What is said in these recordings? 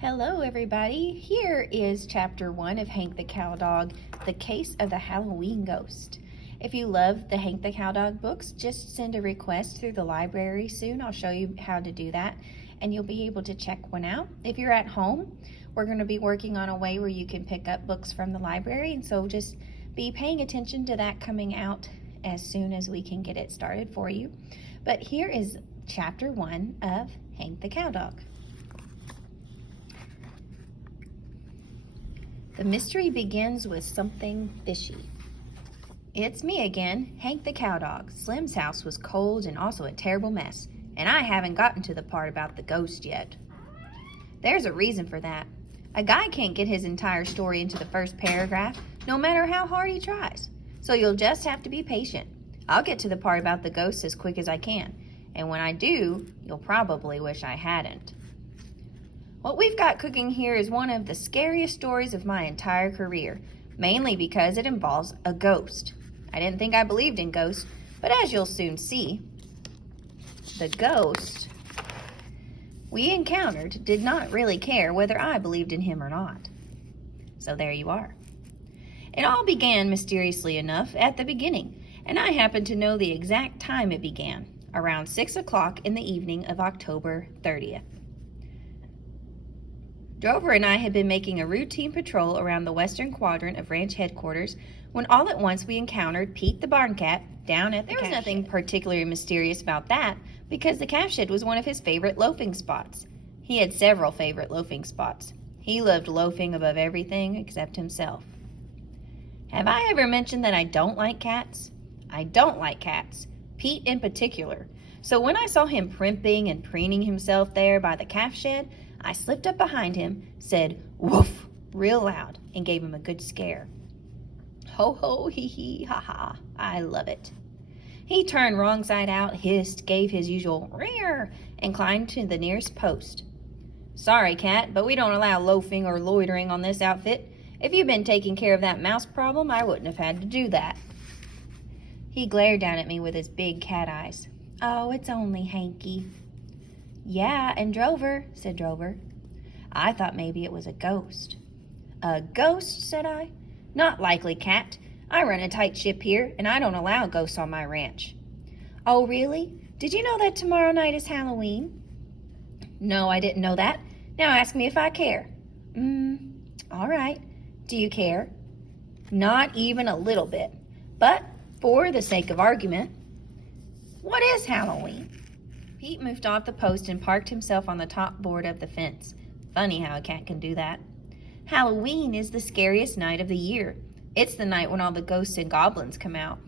Hello everybody, here is chapter 1 of Hank the Cowdog, The Case of the Halloween Ghost. If you love the Hank the Cowdog books, just send a request through the library soon. I'll show you how to do that and you'll be able to check one out. If you're at home, we're going to be working on a way where you can pick up books from the library, and so just be paying attention to that coming out as soon as we can get it started for you. But here is chapter 1 of Hank the Cowdog. The mystery begins with something fishy. It's me again, Hank the Cowdog. Slim's house was cold and also a terrible mess, and I haven't gotten to the part about the ghost yet. There's a reason for that. A guy can't get his entire story into the first paragraph, no matter how hard he tries. So you'll just have to be patient. I'll get to the part about the ghost as quick as I can, and when I do, you'll probably wish I hadn't. What we've got cooking here is one of the scariest stories of my entire career, mainly because it involves a ghost. I didn't think I believed in ghosts, but as you'll soon see, the ghost we encountered did not really care whether I believed in him or not. So there you are. It all began, mysteriously enough, at the beginning, and I happen to know the exact time it began, around 6 o'clock in the evening of October 30th. Drover and I had been making a routine patrol around the western quadrant of ranch headquarters when all at once we encountered Pete the barn cat down at the calf shed. There was nothing particularly mysterious about that because the calf shed was one of his favorite loafing spots. He had several favorite loafing spots. He loved loafing above everything except himself. Have I ever mentioned that I don't like cats? I don't like cats, Pete in particular. So when I saw him primping and preening himself there by the calf shed, I slipped up behind him, said, "Woof," real loud, and gave him a good scare. Ho ho, hee hee, ha ha, I love it. He turned wrong side out, hissed, gave his usual rear, and climbed to the nearest post. Sorry, cat, but we don't allow loafing or loitering on this outfit. If you'd been taking care of that mouse problem, I wouldn't have had to do that. He glared down at me with his big cat eyes. Oh, it's only Hanky. Yeah, and Drover, said Drover. I thought maybe it was a ghost. A ghost, said I. Not likely, cat. I run a tight ship here, and I don't allow ghosts on my ranch. Oh, really? Did you know that tomorrow night is Halloween? No, I didn't know that. Now ask me if I care. All right. Do you care? Not even a little bit. But, for the sake of argument, what is Halloween? Pete moved off the post and parked himself on the top board of the fence. Funny how a cat can do that. Halloween is the scariest night of the year. It's the night when all the ghosts and goblins come out.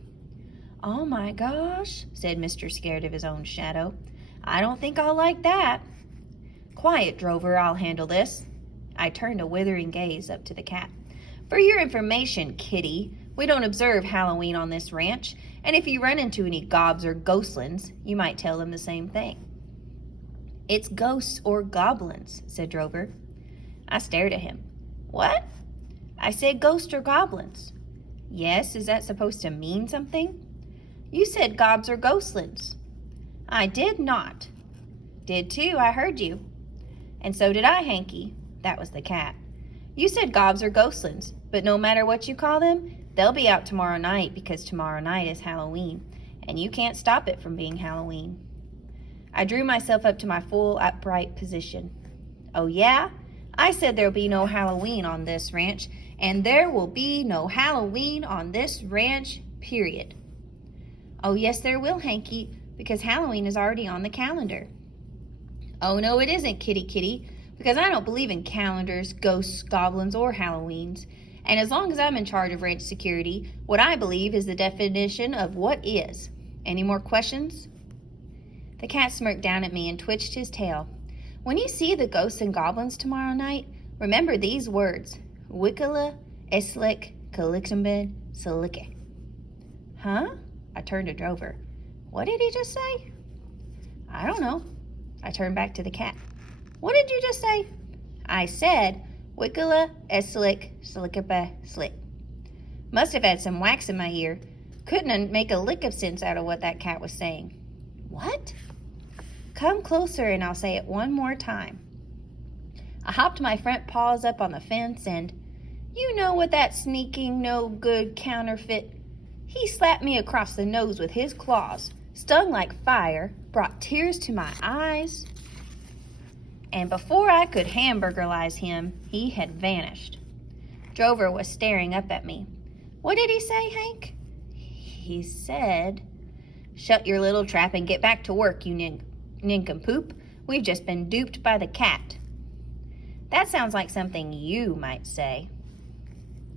Oh my gosh, said Mr. Scared of his own shadow. I don't think I'll like that. Quiet, Drover, I'll handle this. I turned a withering gaze up to the cat. For your information, kitty, we don't observe Halloween on this ranch, and if you run into any gobs or ghostlins, you might tell them the same thing. It's ghosts or goblins, said Drover. I stared at him. What? I said ghosts or goblins. Yes, is that supposed to mean something? You said gobs or ghostlins. I did not. Did too, I heard you. And so did I, Hanky. That was the cat. You said gobs or ghostlins, but no matter what you call them, they'll be out tomorrow night because tomorrow night is Halloween, and you can't stop it from being Halloween. I drew myself up to my full upright position. Oh yeah? I said there'll be no Halloween on this ranch, and there will be no Halloween on this ranch, period. Oh yes, there will, Hanky, because Halloween is already on the calendar. Oh no, it isn't, kitty kitty, because I don't believe in calendars, ghosts, goblins, or Halloweens. And as long as I'm in charge of ranch security, what I believe is the definition of what is. Any more questions? The cat smirked down at me and twitched his tail. When you see the ghosts and goblins tomorrow night, remember these words. Wickala, Eslik, Kalikambin, Salike. Huh? I turned to Drover. What did he just say? I don't know. I turned back to the cat. What did you just say? I said, Wickala, Eslik, Salikaba, Slick. Must have had some wax in my ear. Couldn't make a lick of sense out of what that cat was saying. What? Come closer and I'll say it one more time. I hopped my front paws up on the fence and, you know what that sneaking, no-good counterfeit, he slapped me across the nose with his claws, stung like fire, brought tears to my eyes, and before I could hamburgerize him, he had vanished. Drover was staring up at me. What did he say, Hank? He said, "Shut your little trap and get back to work, you nincompoop. We've just been duped by the cat." That sounds like something you might say.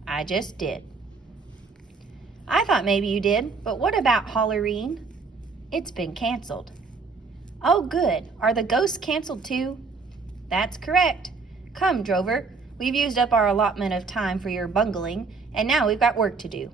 I just did. I thought maybe you did, but what about Halloween? It's been canceled. Oh, good. Are the ghosts canceled too? That's correct. Come, Drover. We've used up our allotment of time for your bungling, and now we've got work to do.